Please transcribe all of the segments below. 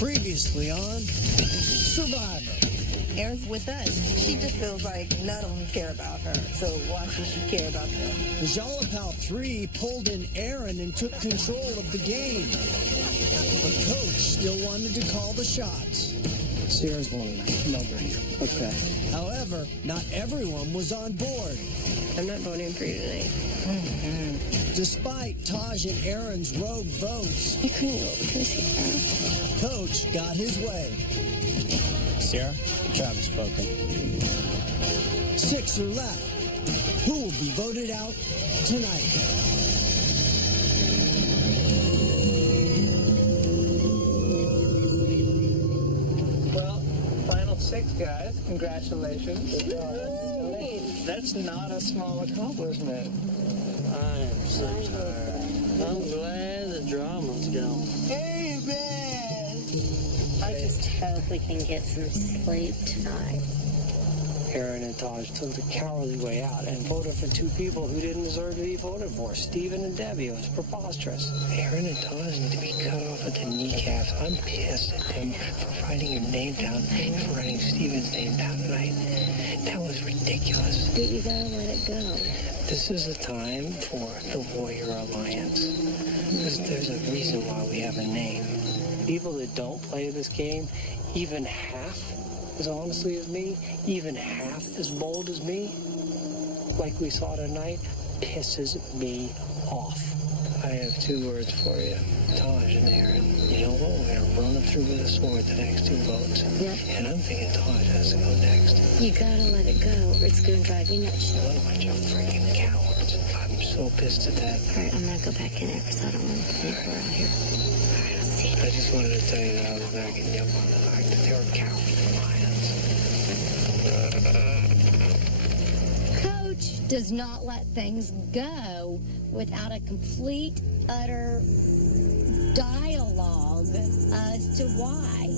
Previously on Survivor. Erin's with us. She just feels like none of them care about her. So why should she care about them? The Jalapal 3 pulled in Erin and took control of the game. The coach still wanted to call the shots. Sierra's going tonight. No brainer. Okay. However, not everyone was on board. I'm not voting for you tonight. Despite Taj and Erin's rogue votes, You couldn't vote for Sierra. Coach got his way. Sierra, Travis spoken. 6 are left. Who will be voted out tonight? Well, final 6, guys. Congratulations. That's not a small accomplishment. I am so tired. I'm glad the drama's gone. Hey, man! I just hope we can get some sleep tonight. Erin and Taj took the cowardly way out and voted for 2 people who didn't deserve to be voted for, Steven and Debbie. It was preposterous. Erin and Taj need to be cut off at the kneecaps. I'm pissed at them for writing your name down and for writing Steven's name down tonight. That was ridiculous. But you gotta let it go. This is a time for the Warrior Alliance. There's a reason why we have a name. People that don't play this game, even half as honestly as me, even half as bold as me, like we saw tonight, pisses me off. I have 2 words for you, Taj and Erin. You know what? We're gonna run it through with a sword the next 2 votes. Yep. And I'm thinking Taj has to go next. You gotta let it go, or it's gonna drive you nuts. What a bunch of freaking cowards. I'm so pissed at that. All right, I'm gonna go back in there because I don't want to think we're out here. All right, I'll see you. I just wanted to tell you that I was backing you up on the fact that they were cowards for lions. Coach does not let things go without a complete, utter dialogue as to why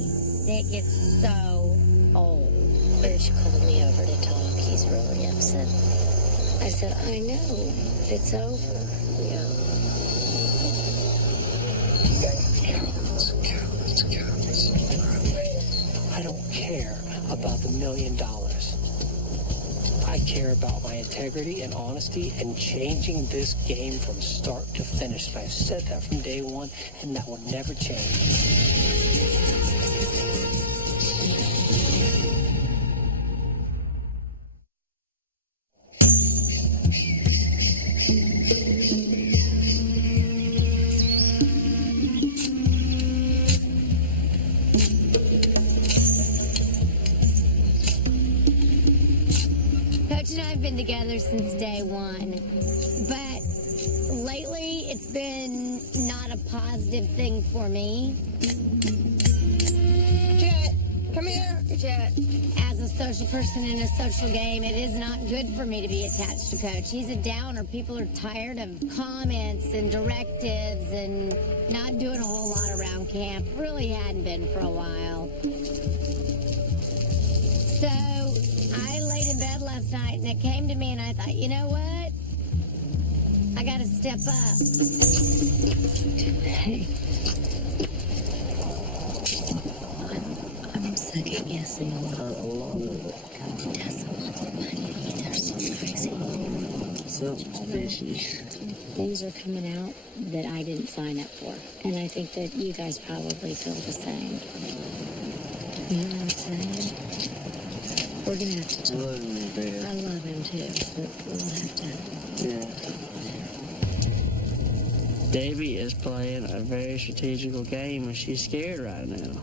it gets so old. Coach called me over to talk. He's really upset. I said, I know. It's over. Yeah. Cowards. I don't care about the $1 million. I care about my integrity and honesty and changing this game from start to finish. And I've said that from day one, and that will never change. Coach and I have been together since day one, but lately it's been not a positive thing for me. Jet, come here. Jet. As a social person in a social game, it is not good for me to be attached to Coach. He's a downer. People are tired of comments and directives and not doing a whole lot around camp. Really hadn't been for a while. So I laid in bed last night and it came to me and I thought, you know what? I gotta step up. Hey. I'm second guessing a lot of it. God, that's so funny. They're so crazy. Something's fishy. Things are coming out that I didn't sign up for. And I think that you guys probably feel the same. You know what I'm saying? We're gonna have to talk. I love him, babe. I love him too, but we'll have to. Yeah. Davy is playing a very strategical game and she's scared right now.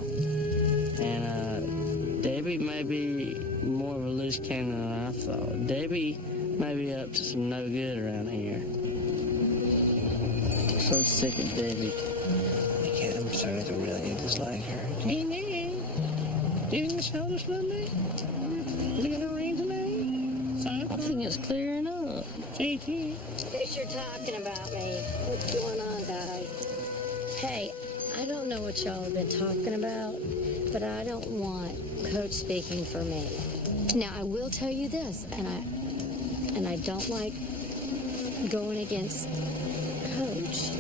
And Davy may be more of a loose cannon than I thought. Davy may be up to some no good around here. So sick of Davy. I'm starting to really dislike her. Hey, man. Do you think show this with me? Is it gonna rain tonight? I think it's clearing up. JT. Guess you're talking about me. What's going on, guys? Hey, I don't know what y'all have been talking about, but I don't want Coach speaking for me. Now, I will tell you this, and I don't like going against Coach,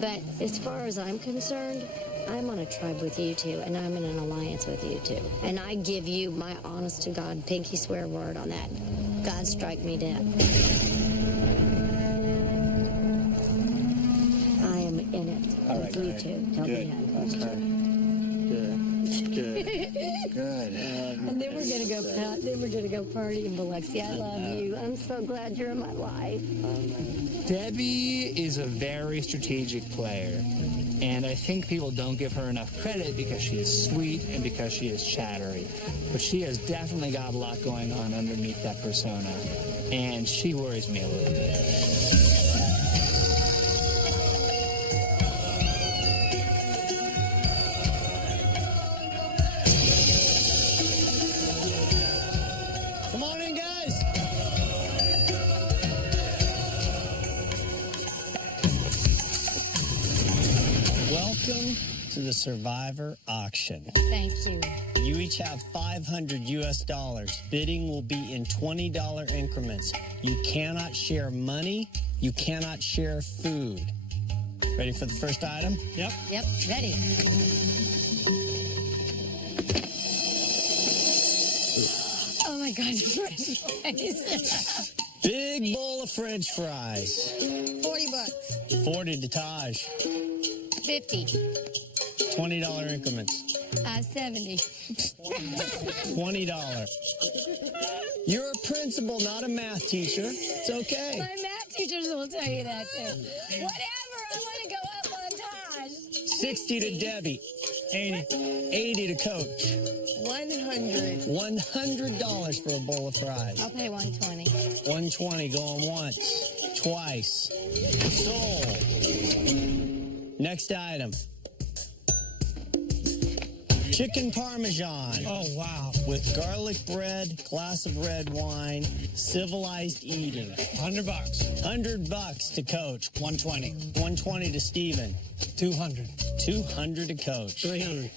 But as far as I'm concerned, I'm on a tribe with you two, and I'm in an alliance with you two. And I give you my honest to God pinky swear word on that. God strike me dead. I am in it with you two. Tell me how. Good. Good. And then we're gonna go party in Biloxi. I love you. I'm so glad you're in my life. Debbie is a very strategic player, and I think people don't give her enough credit because she is sweet and because she is chattery. But she has definitely got a lot going on underneath that persona, and she worries me a little bit. Come on in, guys. Welcome to the Survivor auction. Thank you. You each have $500 US. Bidding will be in $20 increments. You cannot share money. You cannot share food. Ready for the first item? Yep, ready. Oh my God, French fries. Big bowl of French fries. $40. 40 to Taj. 50. $20 increments. 70. $20. You're a principal, not a math teacher. It's okay. My math teachers will tell you that too. Whatever, I want to go up on Taj. 60 to Debbie. 80 to Coach. $100. $100 for a bowl of fries. I'll pay 120. 120 going once, twice. Sold. Next item. Chicken Parmesan. Oh, wow. With garlic bread, glass of red wine, civilized eating. $100. $100 to Coach. 120. 120 to Steven. 200. 200 to Coach. 300.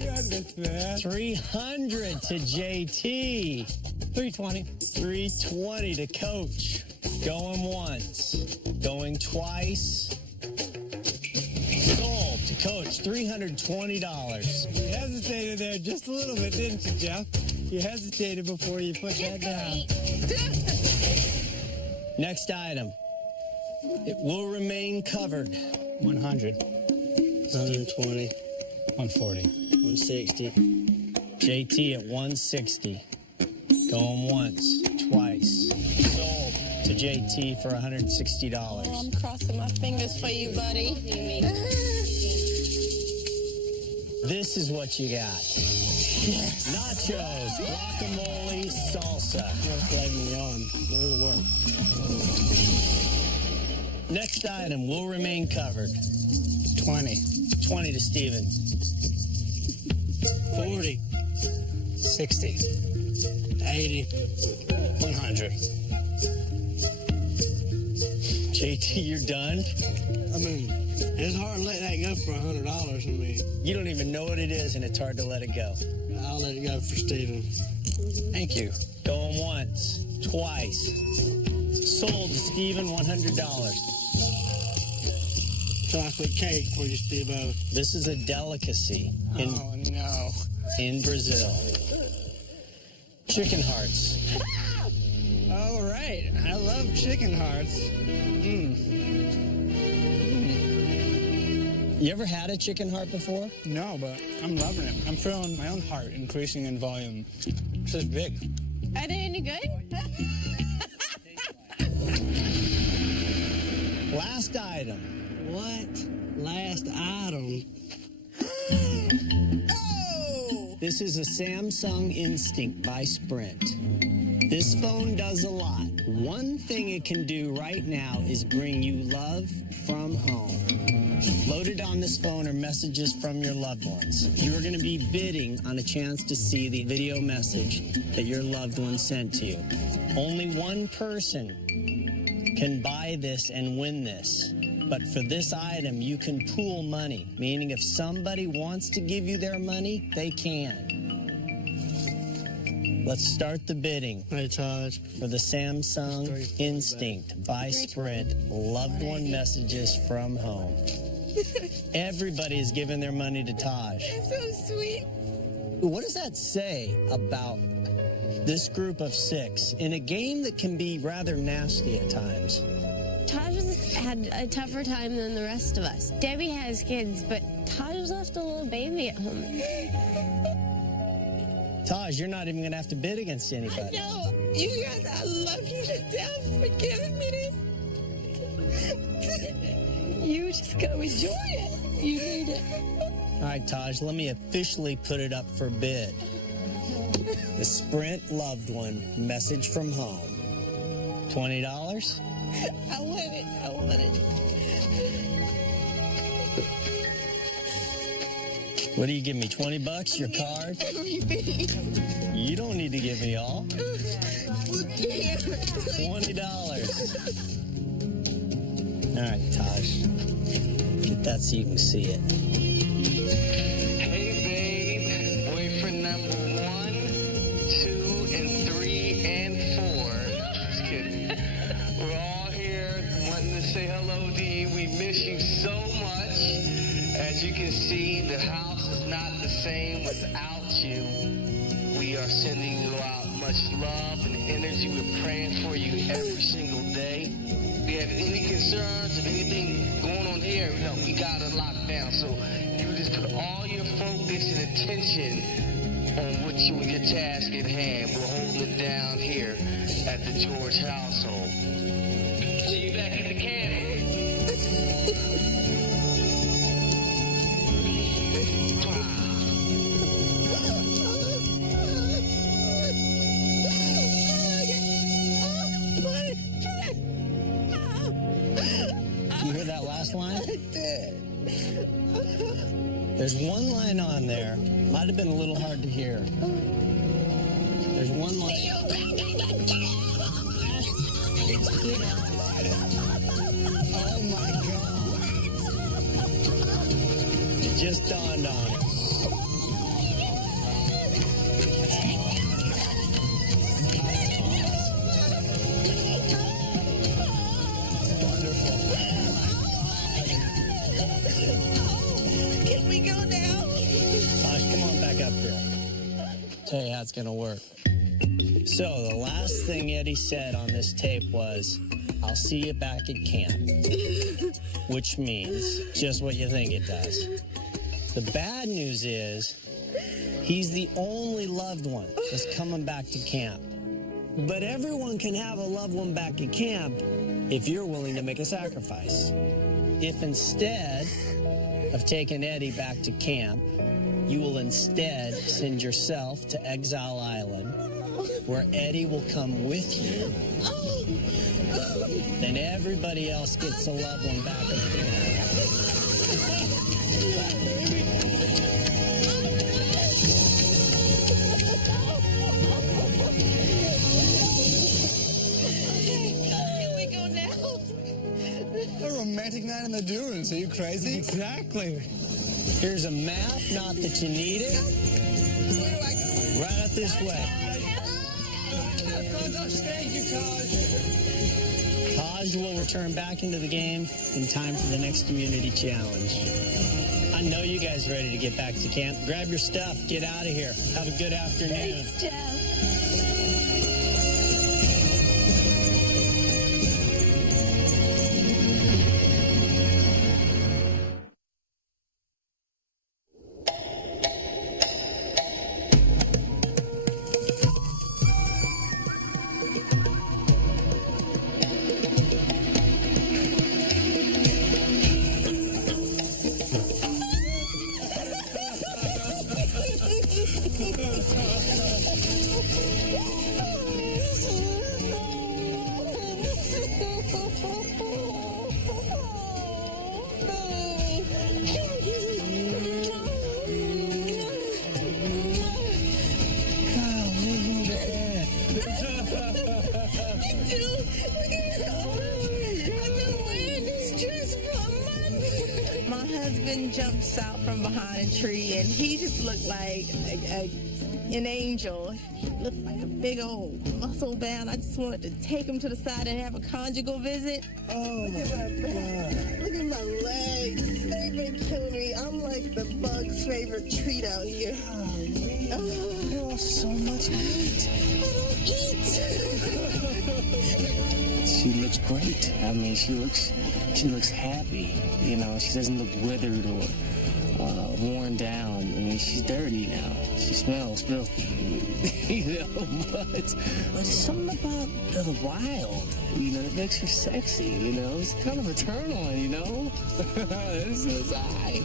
Goodness, man. 300 to JT. 320. 320 to Coach. Going once. Going twice. Sold to Coach. $320. You hesitated there just a little bit, didn't you, Jeff? You hesitated before you put that down. Next item. It will remain covered. 100. 120. 140. 160. JT at 160. Going once, twice. Sold to JT for $160. I'm crossing my fingers for you, buddy. This is what you got. Nachos, guacamole, salsa. Next item will remain covered. 20. 20 to Steven. 40. 60. 80. 100. JT, you're done? I mean, it's hard to let that go for $100. I mean, You don't even know what it is, and it's hard to let it go. I'll let it go for Steven. Thank you. Going once, twice. Sold to Steven, $100. Chocolate cake for you, Steve-O. This is a delicacy Oh, no. in Brazil. Chicken hearts. All right. I love chicken hearts. You ever had a chicken heart before? No, but I'm loving it. I'm feeling my own heart increasing in volume. This is big. Are they any good? Last item. What? Last item. This is a Samsung Instinct by Sprint. This phone does a lot. One thing it can do right now is bring you love from home. Loaded on this phone are messages from your loved ones. You are going to be bidding on a chance to see the video message that your loved one sent to you. Only one person can buy this and win this. But for this item, you can pool money, meaning if somebody wants to give you their money, they can. Let's start the bidding Hey, Taj. for the Samsung Instinct by Sprint loved one messages from home. Everybody is giving their money to Taj. So sweet. What does that say about this group of 6 in a game that can be rather nasty at times? Taj has had a tougher time than the rest of us. Debbie has kids, but Taj was left a little baby at home. Taj, you're not even going to have to bid against anybody. No, you guys, I love you to death for giving me this. You just go enjoy it. You need it. All right, Taj, let me officially put it up for bid. The Sprint loved one message from home. $20? I want it. I want it. What do you give me, 20 bucks, your card? You don't need to give me all. $20. All right, Taj. Get that so you can see it. Hey, babe. Boyfriend number 1, 2, and 3, and 4. Just kidding. We're all here wanting to say hello to you. We miss you so much. As you can see, the house is not the same without you. We are sending you out much love and energy. We're praying for you every single day. If you have any concerns of anything going on here, we got it locked down. So you just put all your focus and attention on what you and your task at hand. We're holding it down here at the George household. See you back at the camp. You hear that last line? There's one line on there. Might have been a little hard to hear. There's one line. Oh my God. It just dawned on us. Can we go now? Tosh, come on back up here. Tell you how it's gonna work. So the last thing Eddie said on this tape was, "I'll see you back at camp," which means just what you think it does. The bad news is, he's the only loved one that's coming back to camp. But everyone can have a loved one back at camp if you're willing to make a sacrifice. If instead of taking Eddie back to camp, you will instead send yourself to Exile Island, where Eddie will come with you, then everybody else gets a loved one back at camp. Can we go now? A romantic night in the dunes. Are you crazy? Exactly. Here's a map, not that you need it. Where do I go? Right up this way. Thank you, Taj. Taj will return back into the game in time for the next community challenge. I know you guys are ready to get back to camp. Grab your stuff, get out of here. Have a good afternoon. Thanks, Jeff. My husband jumped out from behind a tree, and he just looked like a an angel. He looked like a big old muscle bound. I just wanted to take him to the side and have a conjugal visit. Oh, my God. Look at my legs. They've been killing me. I'm like the bug's favorite treat out here. Oh, You lost so much weight. I don't eat. She looks great. I mean, she looks happy. You know, she doesn't look withered or worn down. I mean, she's dirty now. She smells filthy. You know, but it's something about the wild, you know, that makes her sexy, you know. It's kind of a turn on, you know. This is I.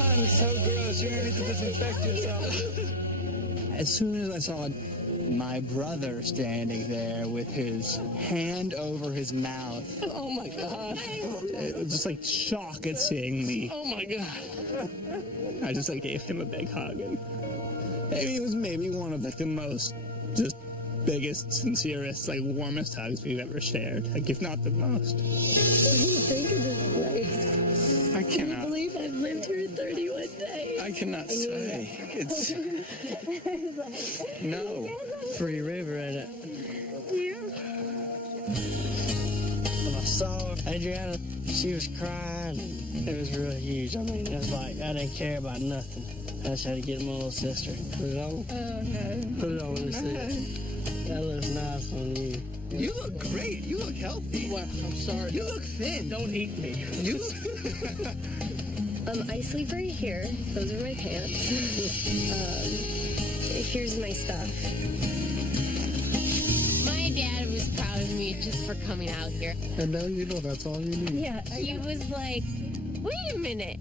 I'm so gross. You're going to need to disinfect yourself. As soon as I saw my brother standing there with his hand over his mouth, Oh my God. it was just like shock at seeing me. Oh my God. I just like gave him a big hug, and maybe it was one of like the most just biggest, sincerest, like warmest hugs we've ever shared. Like if not the most. What do you think of this place? I Can you cannot. believe I've lived here 31 days? I cannot say. It's no. Pretty river in it. When I saw Adriana, she was crying. It was really huge. I mean, it was like I didn't care about nothing. I just had to get my little sister. Put it on. Oh, no. Put it on. Let me see it. That looks nice on you. You look great. You look healthy. Well, I'm sorry. You look thin. Don't eat me. You look... I sleep right here. Those are my pants. Here's my stuff. My dad was proud of me just for coming out here. And now you know that's all you need. Yeah. He was like, wait a minute.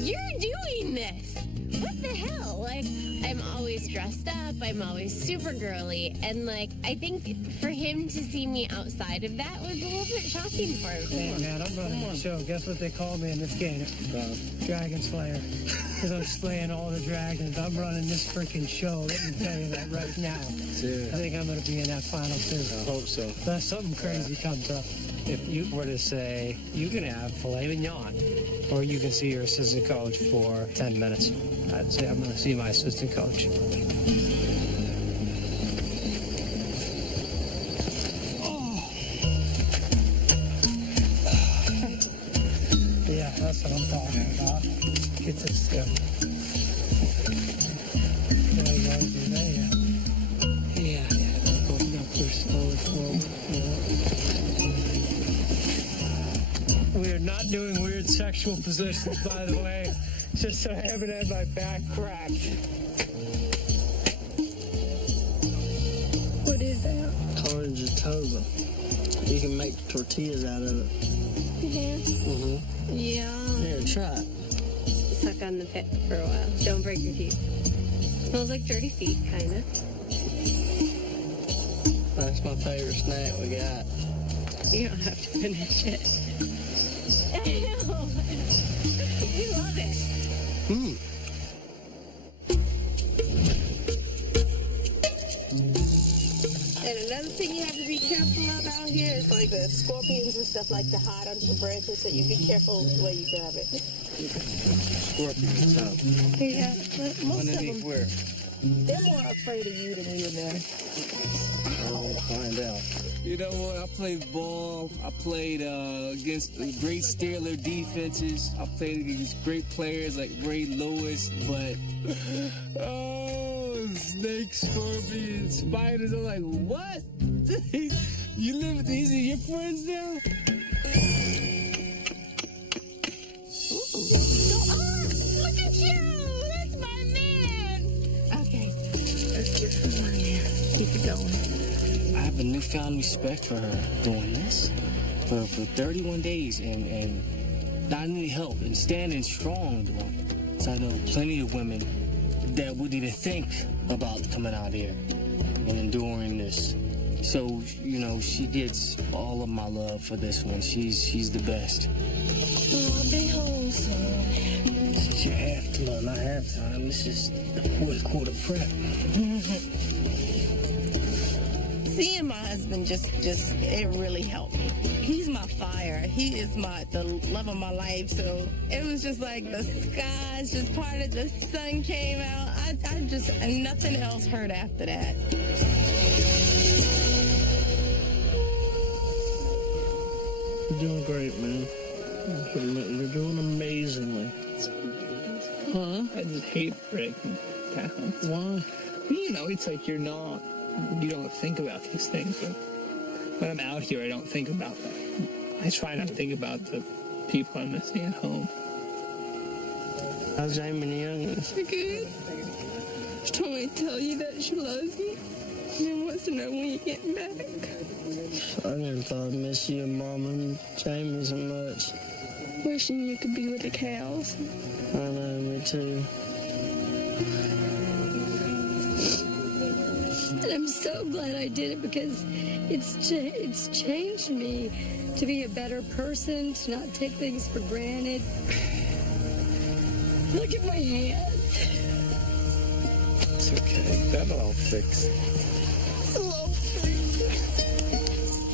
You're doing this. What the hell? Like, I'm always dressed up. I'm always super girly. And, like, I think for him to see me outside of that was a little bit shocking for him. Hey, man, I'm running the show. Guess what they call me in this game? Dragon Slayer. Because I'm slaying all the dragons. I'm running this freaking show. Let me tell you that right now. I think I'm going to be in that final two. I hope so. Unless something crazy comes up. If you were to say, you can have filet mignon, or you can see your assistant coach for 10 minutes, I'd say I'm going to see my assistant coach. Yeah, that's what I'm talking about. Get this stuff. Yeah, open up there slowly forward. We are not doing weird sexual positions, by the way. Just so I haven't had my back cracked. What is that? Orange toba. You can make tortillas out of it. Yeah. Mm-hmm. Yeah. Here, try it. Suck on the pit for a while. Don't break your teeth. Smells like dirty feet, kind of. That's my favorite snack we got. You don't have to finish it. Ew. We love it. Mm. And another thing you have to be careful of out here is like the scorpions and stuff like to hide under the branches, so you be careful where you grab it. Scorpions, huh? Yeah, but most of Underneath them, where? they're more afraid of you than you and them. I'll find out. You know what? I played ball. I played against great Steeler defenses. I played against great players like Ray Lewis, but snakes, scorpions, spiders. I'm like, what? You live with these are your friends now? Look at you! That's my man! going? I have a newfound respect for her doing this for 31 days and not needing help and standing strong doing it. So I know plenty of women that wouldn't even think about coming out here and enduring this. So, you know, she gets all of my love for this one. She's the best. Oh, be home soon. This is your half, not halftime. This is the fourth quarter prep. Seeing my husband just it really helped me. He's my fire. He is the love of my life. So it was just like the skies just parted, the sun came out. And nothing else hurt after that. You're doing great, man. You're doing amazingly. Huh? I just hate breaking down. Why? You know, it's like you don't think about these things. But when I'm out here, I don't think about that. I try not to think about the people I'm missing at home. How's Jamie the youngest? Good. She told me to tell you that she loves me and wants to know when you're getting back. I never thought I'd miss you and Mom and Jamie so much. Wishing you could be with the cows. I know, me too. And I'm so glad I did it because it's changed me to be a better person, to not take things for granted. Look at my hands. It's okay. That'll all fix.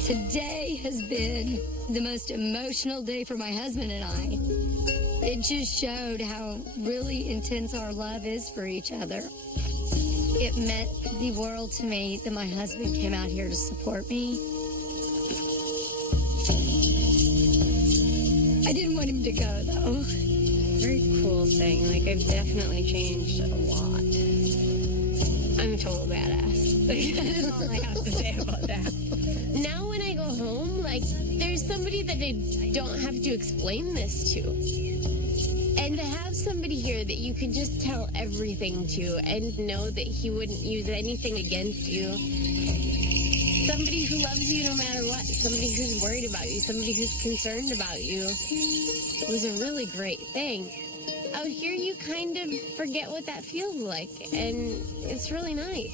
Today has been the most emotional day for my husband and I. It just showed how really intense our love is for each other. It meant the world to me that my husband came out here to support me. I didn't want him to go, though. Very cool thing. Like, I've definitely changed a lot. I'm a total badass. That's all I have to say about that. Now when I go home, like, there's somebody that I don't have to explain this to. And to have somebody here that you can just tell everything to and know that he wouldn't use anything against you. Somebody who loves you no matter what. Somebody who's worried about you. Somebody who's concerned about you. Was a really great thing. Out here, you kind of forget what that feels like. And it's really nice.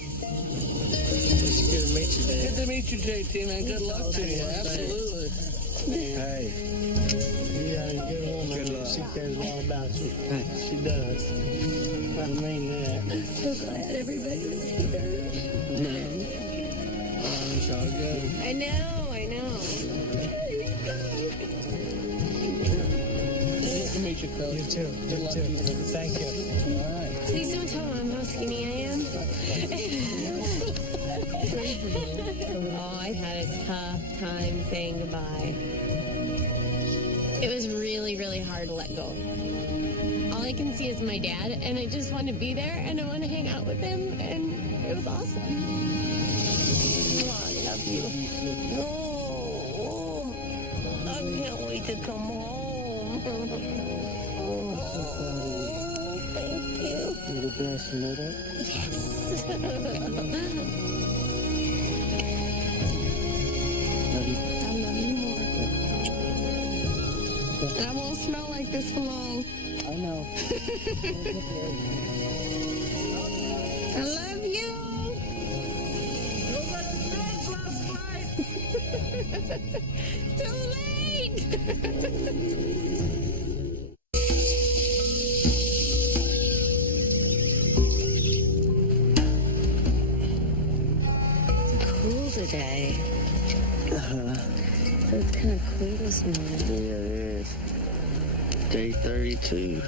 It's good to meet you, Dad. Good to meet you, JT, man. Good luck to you. Absolutely. Hey, you got a good woman. Good luck. She cares a lot about you. She does. I mean that. I'm so glad everybody was here. No. It's all good. I know. Nice to meet you, Coach. You too. Good luck to you. Thank you. All right. Please don't tell Mom how skinny I am. Oh, I've had a tough time saying goodbye. It was really, really hard to let go. All I can see is my dad, and I just want to be there, and I want to hang out with him, and it was awesome. Oh, I love you. Oh, I can't wait to come home. Thank you. You're the best, you know that? Yes. I love you more. And I won't smell like this for long. I know. I love you. Too late. Cool today. So it's kind of cool this morning. Yeah, it is. Day 32.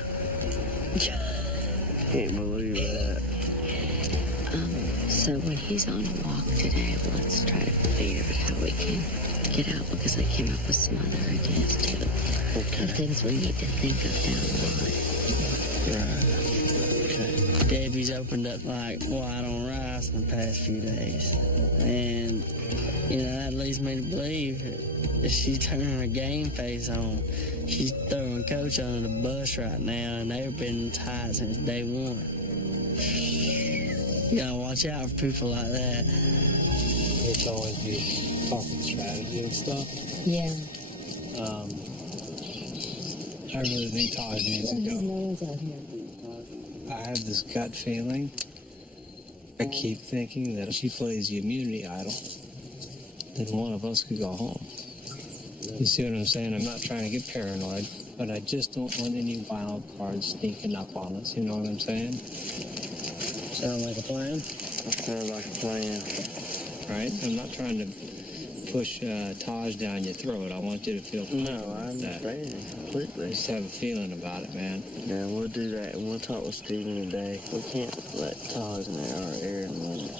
Can't believe that. So when he's on a walk today, let's try to figure out how we can get out, because I came up with some other ideas too. Okay. Of things we need to think of down the line. Right. Okay. Debbie's opened up like white on rice in the past few days. And, you know, that leads me to believe that she's turning her game face on. She's throwing Coach under the bus right now, and they've been tight since day one. You gotta watch out for people like that. It's always be talking strategy and stuff. Yeah. I really think Taj needs to No go. one's out here. I have this gut feeling. I keep thinking that if she plays the immunity idol, then one of us could go home. You see what I'm saying? I'm not trying to get paranoid, but I just don't want any wild cards sneaking up on us. You know what I'm saying? Sound like a plan? Sounds like a plan. Right? I'm not trying to push Taj down your throat. I want you to feel No, I understand completely. Just have a feeling about it, man. Yeah, we'll do that, and we'll talk with Steven today. We can't let Taj and Aaron win it.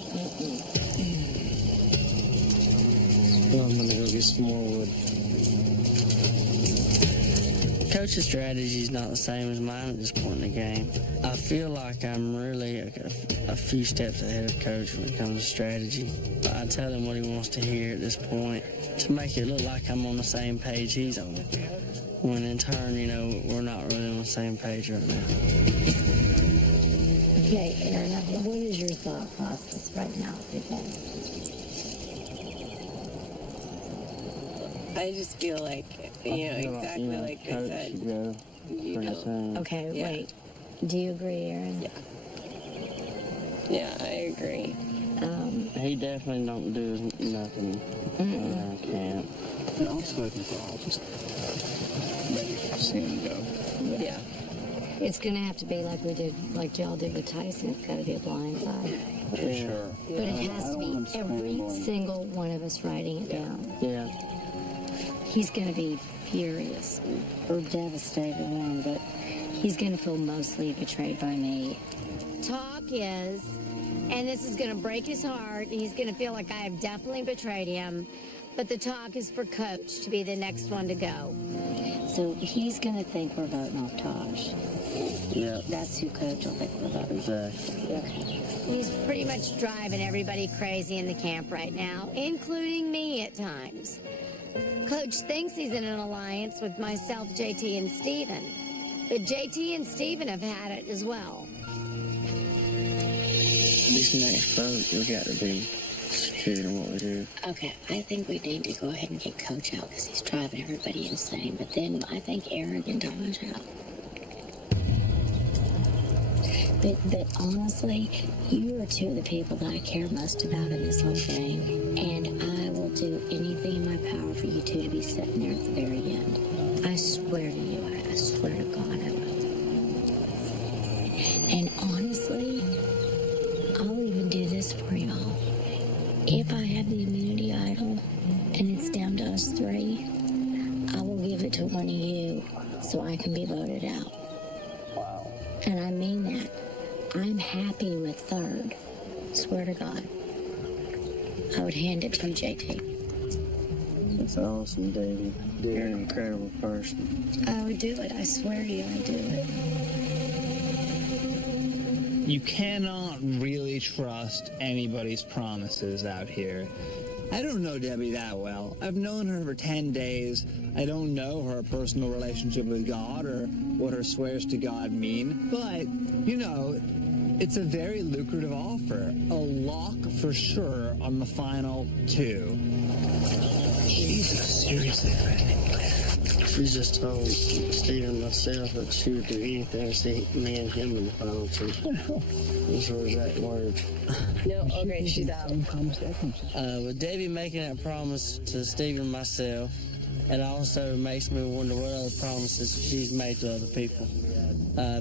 Well, I'm gonna go get some more wood. Coach's strategy is not the same as mine at this point in the game. I feel like I'm really a few steps ahead of Coach when it comes to strategy. I tell him what he wants to hear at this point to make it look like I'm on the same page he's on. When in turn, you know, we're not really on the same page right now. Okay, Aaron, what is your thought process right now? I just feel like, exactly like I said. Okay, Yeah. wait. Do you agree, Aaron? Yeah. Yeah, I agree. He definitely don't do nothing around camp. And also, I think we're all just ready to see him go. Yeah. It's gonna have to be like we did, like y'all did with Tyson. It's gotta be a blind side. For sure. But it has to be every single one of us writing it down. Yeah. He's gonna be furious or devastated, one, but he's gonna feel mostly betrayed by me. Talk is, and this is gonna break his heart, and he's gonna feel like I have definitely betrayed him, but the talk is for Coach to be the next one to go. So he's gonna think we're voting off Taj. Yeah. That's who Coach will think we're voting. Exactly. He's pretty much driving everybody crazy in the camp right now, including me at times. Coach thinks he's in an alliance with myself, JT, and Steven. But JT and Steven have had it as well. This next vote, we got to be secure in what we do. Okay, I think we need to go ahead and get Coach out because he's driving everybody insane. But then I think Aaron and Taj out. But honestly, you are two of the people that I care most about in this whole thing. And I will do anything in my power for you two to be sitting there at the very end. I swear to you, I swear to God I will. And honestly, I'll even do this for y'all. If I have the immunity idol and it's down to us three, I will give it to one of you so I can be voted out. Wow. And I mean that. I'm happy with third. Swear to God. I would hand it to JT. That's awesome, David. You're an incredible person. I would do it. I swear to you, I'd do it. You cannot really trust anybody's promises out here. I don't know Debbie that well. I've known her for 10 days. I don't know her personal relationship with God or what her swears to God mean. But, you know, it's a very lucrative offer. A lock for sure on the final two. Jesus, seriously, Brandon. She just told Steve and myself that she would do anything to see me and him in the final two. Those were exact words. No, okay, she's out. With Debbie making that promise to Steve and myself, it also makes me wonder what other promises she's made to other people.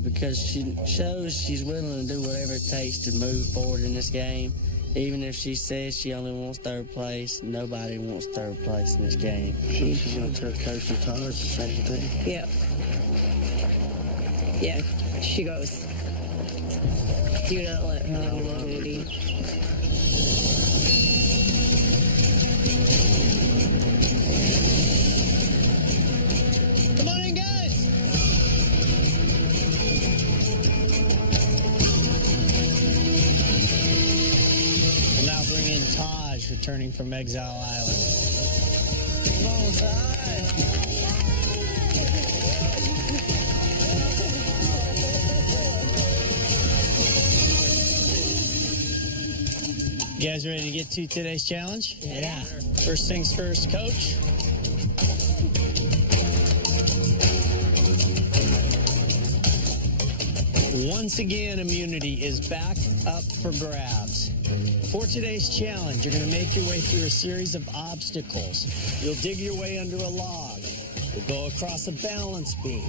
Because she shows she's willing to do whatever it takes to move forward in this game. Even if she says she only wants third place, nobody wants third place in this game. She's going to tell Coach and Taj the same thing. Yeah. Yeah, she goes. Do not let her have immunity. Come on in, guys! We'll now bring in Taj, returning from Exile Island. Come on, Taj! You guys ready to get to today's challenge? Yeah. First things first, Coach. Once again, immunity is back up for grabs. For today's challenge, you're going to make your way through a series of obstacles. You'll dig your way under a log. You'll go across a balance beam,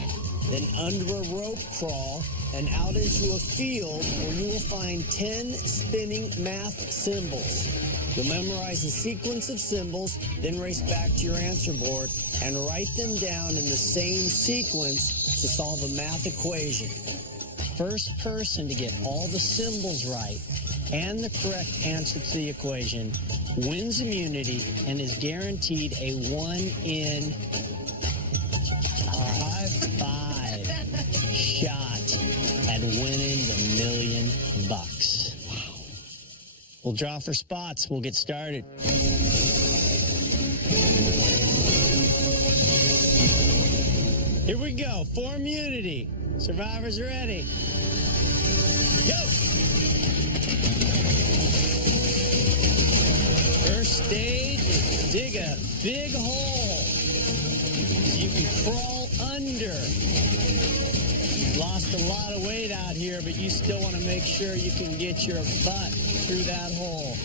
then under a rope crawl, and out into a field where you will find 10 spinning math symbols. You'll memorize a sequence of symbols, then race back to your answer board and write them down in the same sequence to solve a math equation. First person to get all the symbols right and the correct answer to the equation wins immunity and is guaranteed a 1 in 5 shot at winning the $1 million. We'll draw for spots. We'll get started. Here we go. For immunity. Survivors ready. Go! First stage, dig a big hole so you can crawl under. Lost a lot of weight out here, but you still want to make sure you can get your butt through that hole.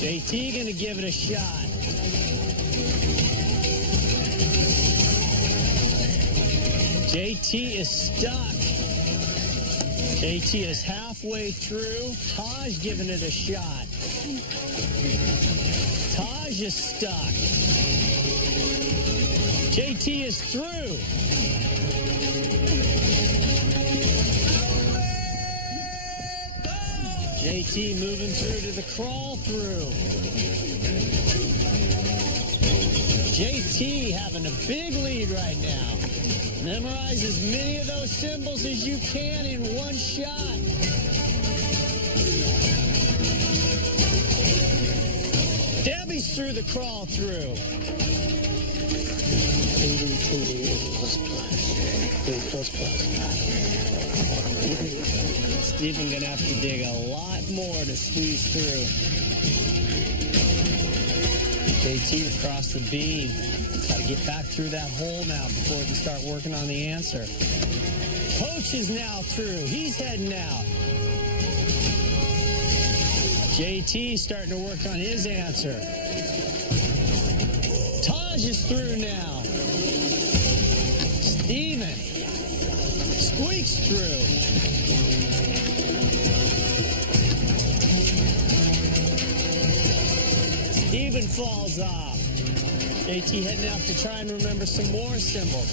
JT gonna give it a shot. JT is stuck. JT is halfway through. Taj giving it a shot. Taj is stuck. JT is through. JT moving through to the crawl through. JT having a big lead right now. Memorize as many of those symbols as you can in one shot. Debbie's through the crawl through. Stephen gonna have to dig a lot more to squeeze through. JT across the beam. Got to get back through that hole now before we can start working on the answer. Coach is now through. He's heading out. JT starting to work on his answer. Taj is through now. Steven squeaks through. Steven falls off. JT heading out to try and remember some more symbols.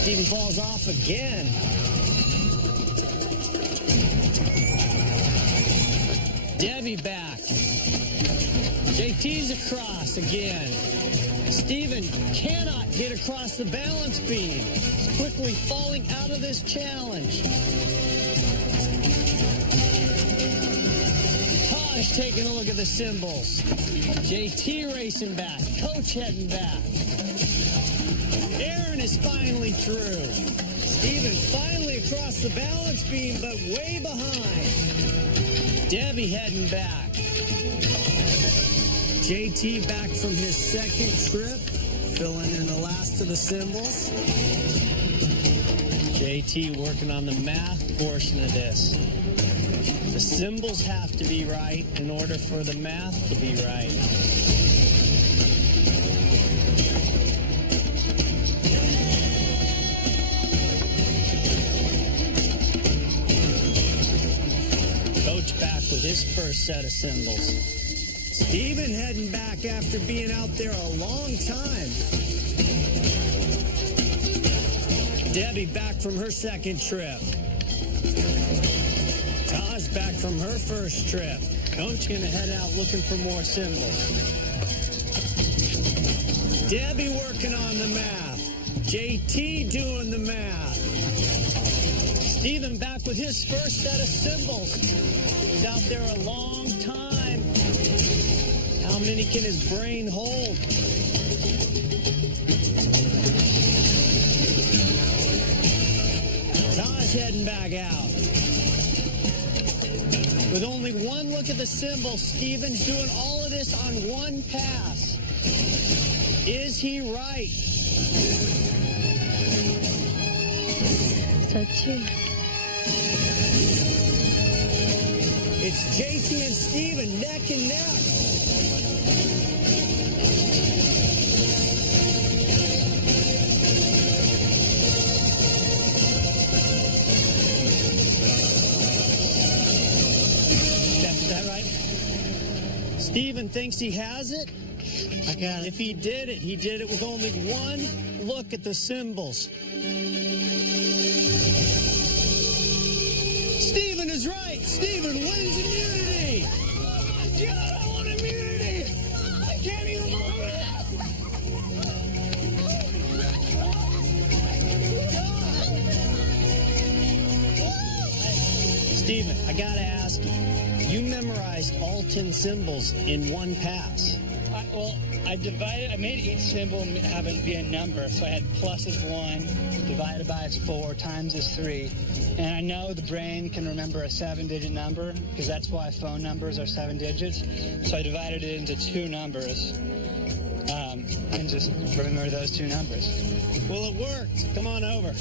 Steven falls off again. Debbie back. JT's across again. Steven cannot get across the balance beam. He's quickly falling out of this challenge. Taj taking a look at the symbols. JT racing back. Coach heading back. Aaron is finally through. Steven finally across the balance beam, but way behind. Debbie heading back. JT back from his second trip, filling in the last of the symbols. JT working on the math portion of this. The symbols have to be right in order for the math to be right. Coach back with his first set of symbols. Steven heading back after being out there a long time. Debbie back from her second trip. Taj back from her first trip. Coach gonna head out looking for more symbols. Debbie working on the math. JT doing the math. Steven back with his first set of symbols. He's out there a long time. How many can his brain hold? Taj heading back out. With only one look at the symbol, Steven's doing all of this on one pass. Is he right? So too. It's JT and Steven neck and neck. Is that right? Steven thinks he has it. I got it. If he did it with only one look at the symbols. Steven is right. Steven wins immunity. God, I want immunity. I can't even believe it. Steven, I gotta ask you. You memorized all 10 symbols in one pass. I made each symbol have it be a number. So I had plus is 1, divided by is 4, times is 3. And I know the brain can remember a 7-digit number, because that's why phone numbers are 7 digits. So I divided it into 2 numbers. And just remember those 2 numbers. Well, it worked. Come on over.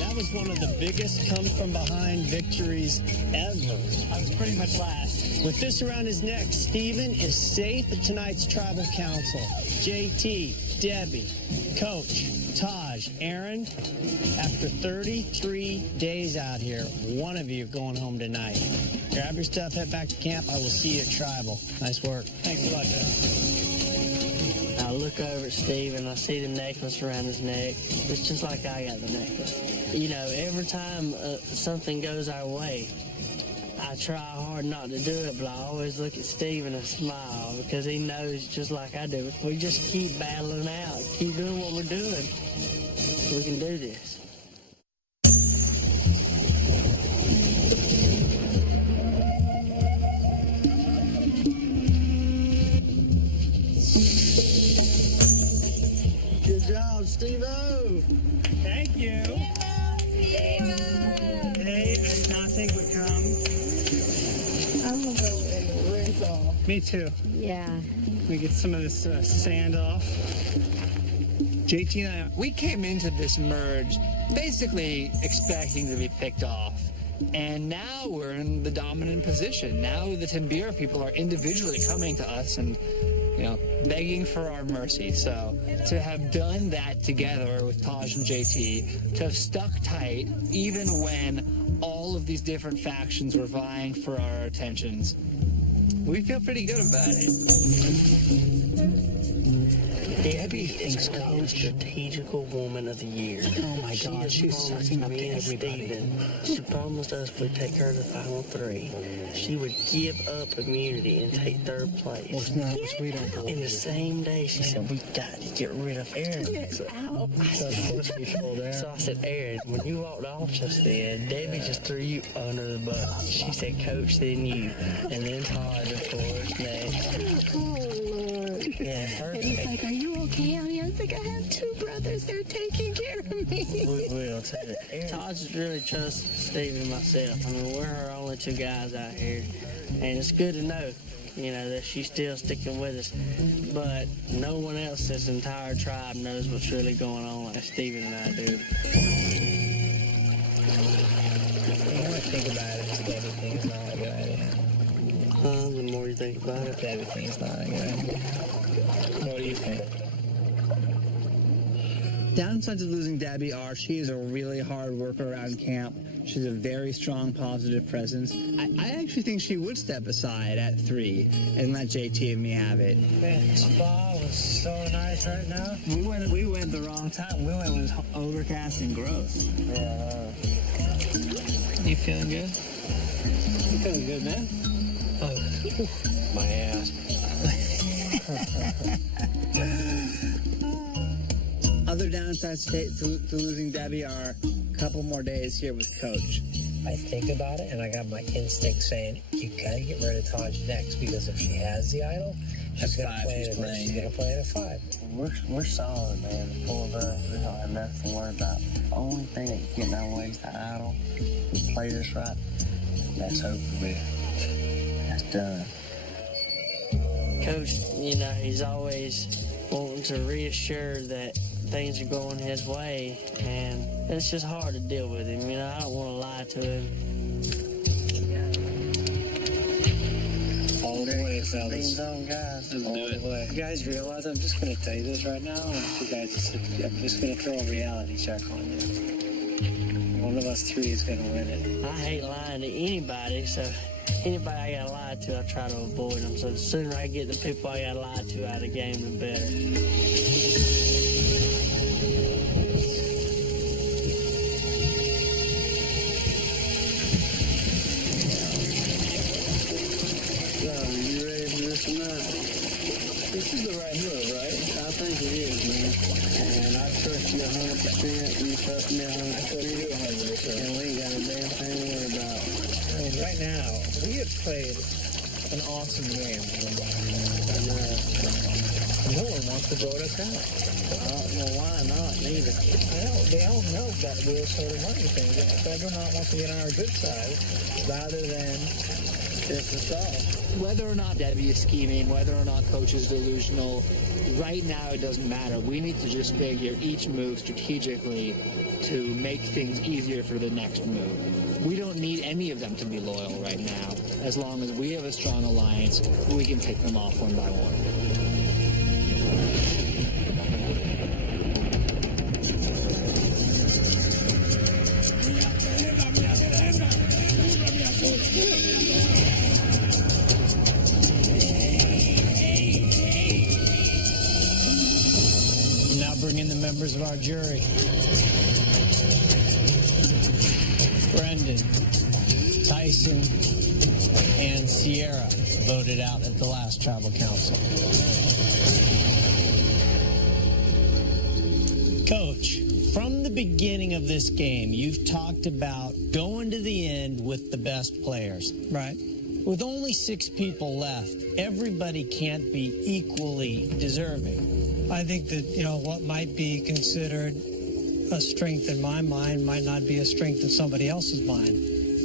That was one of the biggest come-from-behind victories ever. I was pretty much last. With this around his neck, Steven is safe at tonight's tribal council. JT, Debbie, Coach, Taj, Aaron, after 33 days out here, one of you going home tonight. Grab your stuff, head back to camp. I will see you at tribal. Nice work. Thanks a lot, Jeff. I look over at Steve and I see the necklace around his neck. It's just like I got the necklace. You know, every time something goes our way, I try hard not to do it, but I always look at Steve and I smile because he knows just like I do. We just keep battling out, keep doing what we're doing. We can do this. Good job, Steve-O. Thank you. Hey, I did not think would come. I'm gonna go in the rinse off. Me too. Yeah. Let me get some of this sand off. JT and I, we came into this merge basically expecting to be picked off. And now we're in the dominant position. Now the Timbira people are individually coming to us and, begging for our mercy. So to have done that together with Taj and JT, to have stuck tight even when all of these different factions were vying for our attentions, we feel pretty good about it. Debbie is called Strategical Woman of the Year. Oh my God, she's sucking up to everybody. Steven, she promised us if we take her to the final 3, she would give up immunity and take 3rd place. Well, it's not, we don't believe In the same day, she said, we got to get rid of Aaron. So I said, Aaron, when you walked off just then, Debbie just threw you under the bus. She said, Coach, then you. And then Todd, of course, next. Oh, Lord. Yeah, her And he's like, are you okay? I was like, I have 2 brothers. They're taking care of me. We will. Todd just really trusts Steve and myself. I mean, we're her only 2 guys out here. And it's good to know, that she's still sticking with us. But no one else, this entire tribe, knows what's really going on like Steven and I do. The more I think about it, everything's not a good idea. The more you think about it. Everything's not a good idea. What do you think? Downsides of losing Debbie are she is a really hard worker around camp. She's a very strong, positive presence. I actually think she would step aside at 3 and let JT and me have it. Man, the spa was so nice right now. We went the wrong time. We went when it was overcast and gross. Yeah. You feeling good? You feeling good, man? Oh, my ass. Other downsides to losing Debbie are a couple more days here with Coach. I think about it, and I got my instinct saying, you gotta get rid of Taj next, because if she has the idol, she's gonna play it at 5. we're solid, man. Full of us. We don't have nothing to worry about. The only thing that can get in our way is the idol. We play this right. That's over with. That's done. Coach, you know, he's always wanting to reassure that things are going his way, and it's just hard to deal with him. You know, I don't want to lie to him. All the way, fellas. Guys. All the way. You guys realize I'm just going to tell you this right now? I'm just going to throw a reality check on you. One of us three is going to win it. I hate lying to anybody, so anybody I got to lie to, I try to avoid them. So the sooner I get the people I got to lie to out of the game, the better. This is the right move, right? I think it is, man. And I trust you 100%. You trust me 100%. We do 100%. And we ain't got a damn thing to worry about. I mean, right now, we have played an awesome game. No one wants to vote us out. Well, why not? Neither. They all know that we're sort of running things. Everyone wants to get on our good side rather than just us all. Whether or not Debbie is scheming, whether or not Coach is delusional, right now it doesn't matter. We need to just figure each move strategically to make things easier for the next move. We don't need any of them to be loyal right now. As long as we have a strong alliance, we can pick them off one by one. Bring in the members of our jury. Brendan, Tyson, and Sierra voted out at the last tribal council. Coach, from the beginning of this game, you've talked about going to the end with the best players. Right. With only 6 people left, everybody can't be equally deserving. I think that, what might be considered a strength in my mind might not be a strength in somebody else's mind.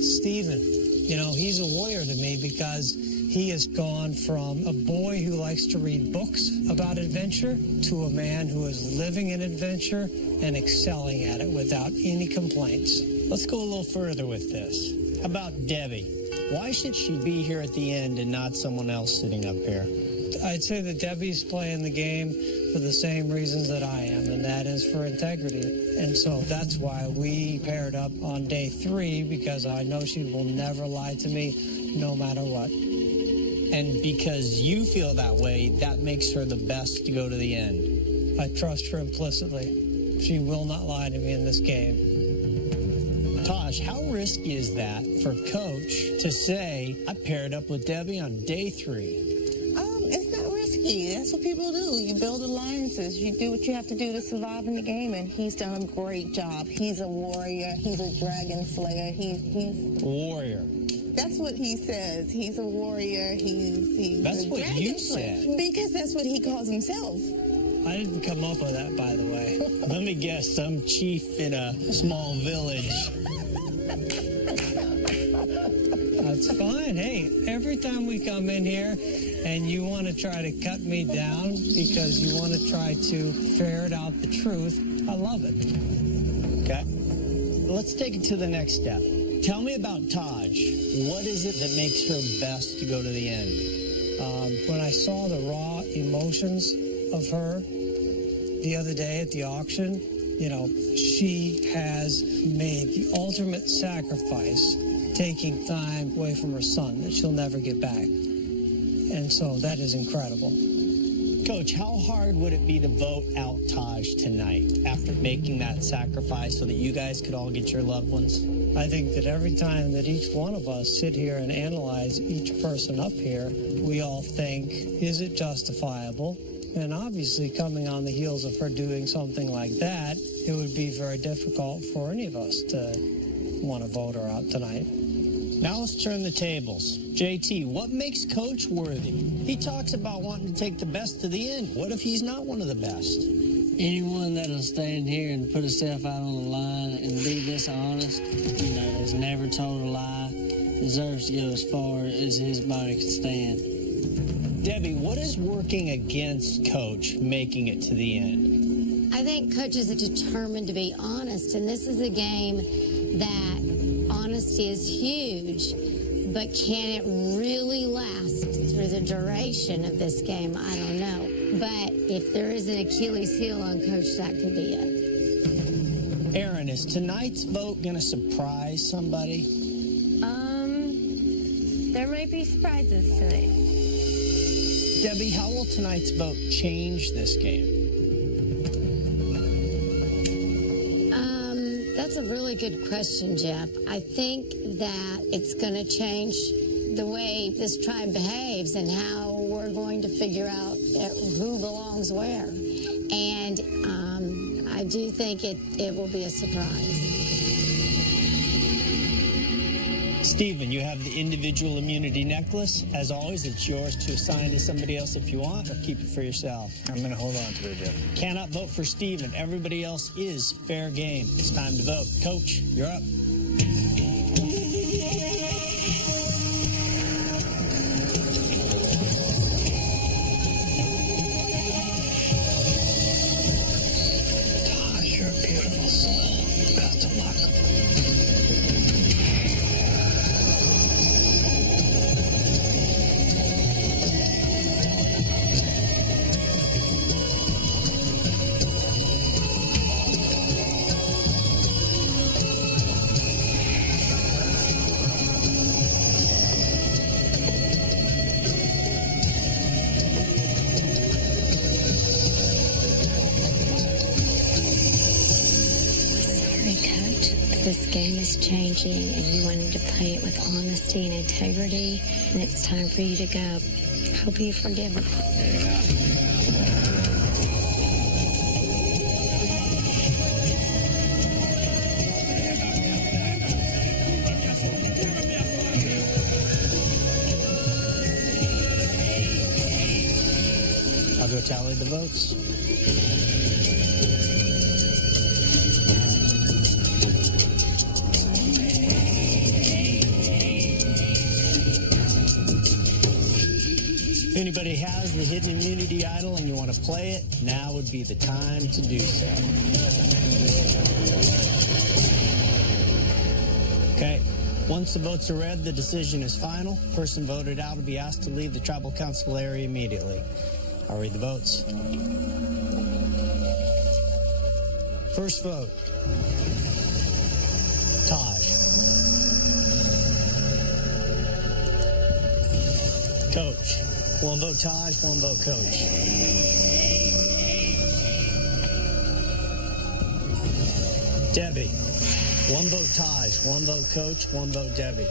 Steven, he's a warrior to me because he has gone from a boy who likes to read books about adventure to a man who is living in adventure and excelling at it without any complaints. Let's go a little further with this. How about Debbie? Why should she be here at the end and not someone else sitting up here? I'd say that Debbie's playing the game for the same reasons that I am, and that is for integrity. And so that's why we paired up on day 3, because I know she will never lie to me no matter what. And because you feel that way, that makes her the best to go to the end. I trust her implicitly. She will not lie to me in this game. Taj, how risky is that for Coach to say, I paired up with Debbie on day 3? It's not risky. That's what people do. You build alliances. You do what you have to do to survive in the game, and he's done a great job. He's a warrior. He's a dragon slayer. He's warrior. That's what he says. He's a warrior. He's that's a what dragon you slayer. said. Because that's what he calls himself. I didn't come up with that, by the way. Let me guess, some chief in a small village. That's fine. Hey, every time we come in here and you want to try to cut me down because you want to try to ferret out the truth, I love it. Okay. Let's take it to the next step. Tell me about Taj. What is it that makes her best to go to the end? When I saw the raw emotions of her the other day at the auction, she has made the ultimate sacrifice, taking time away from her son that she'll never get back. And so that is incredible. Coach, how hard would it be to vote out Taj tonight after making that sacrifice so that you guys could all get your loved ones? I think that every time that each one of us sit here and analyze each person up here, we all think, is it justifiable? And obviously, coming on the heels of her doing something like that, it would be very difficult for any of us to want to vote her out tonight. Now let's turn the tables. JT, what makes Coach worthy? He talks about wanting to take the best to the end. What if he's not one of the best? Anyone that'll stand here and put himself out on the line and be dishonest, has never told a lie, deserves to go as far as his body can stand. Debbie, what is working against Coach making it to the end? I think coaches are determined to be honest, and this is a game that honesty is huge, but can it really last through the duration of this game? I don't know. But if there is an Achilles heel on Coach, that could be it. Aaron, is tonight's vote going to surprise somebody? There might be surprises tonight. Debbie, how will tonight's vote change this game? That's a really good question, Jeff. I think that it's going to change the way this tribe behaves and how we're going to figure out who belongs where. And I do think it will be a surprise. Stephen, you have the individual immunity necklace. As always, it's yours to assign to somebody else if you want, or keep it for yourself. I'm going to hold on to it, Jeff. Cannot vote for Stephen. Everybody else is fair game. It's time to vote. Coach, you're up. You're a beautiful soul. Best of luck. This game is changing and you wanted to play it with honesty and integrity, and it's time for you to go. Hope you forgive me. I'll go tally the votes. If anybody has the hidden immunity idol and you want to play it, now would be the time to do so. Okay, once the votes are read, the decision is final. Person voted out will be asked to leave the tribal council area immediately. I'll read the votes. First vote, Taj. Coach. One vote Taj, one vote Coach. Debbie. One vote Taj, one vote Coach, one vote Debbie.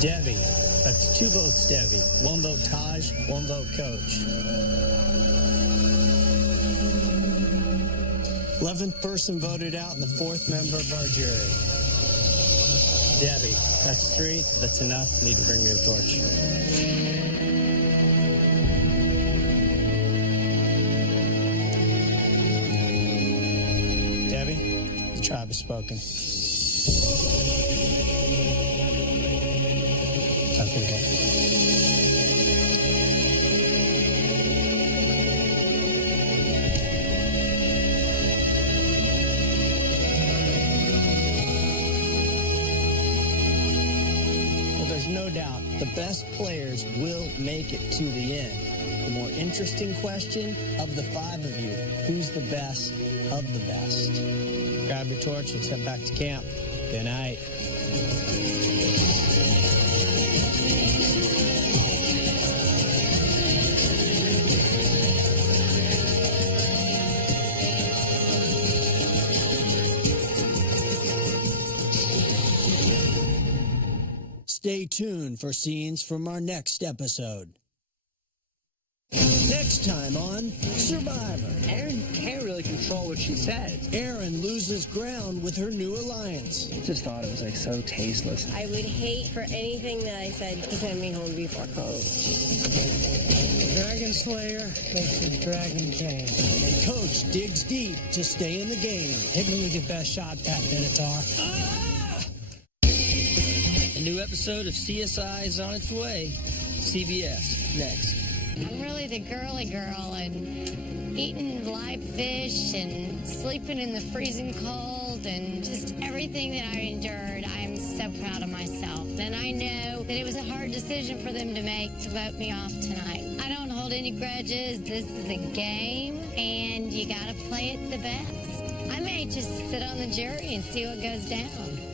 Debbie. That's 2 votes Debbie. 1 vote Taj, 1 vote Coach. 11th person voted out and the 4th member of our jury. Debbie, that's 3. That's enough. Need to bring me a torch. Debbie, the tribe has spoken. I think there's no doubt the best players will make it to the end. The more interesting question of the 5 of you, who's the best of the best? Grab your torch and head back to camp. Good night. Stay tuned for scenes from our next episode. Next time on Survivor. Erin can't really control what she says. Erin loses ground with her new alliance. I just thought it was like so tasteless. I would hate for anything that I said to send me home before Coach. Dragon Slayer makes his dragon tame. Coach digs deep to stay in the game. Hit me with your best shot, Pat Benatar. A new episode of CSI is on its way. CBS next. I'm really the girly girl, and eating live fish and sleeping in the freezing cold and just everything that I endured. I am so proud of myself. And I know that it was a hard decision for them to make to vote me off tonight. I don't hold any grudges. This is a game, and you got to play it the best. I may just sit on the jury and see what goes down.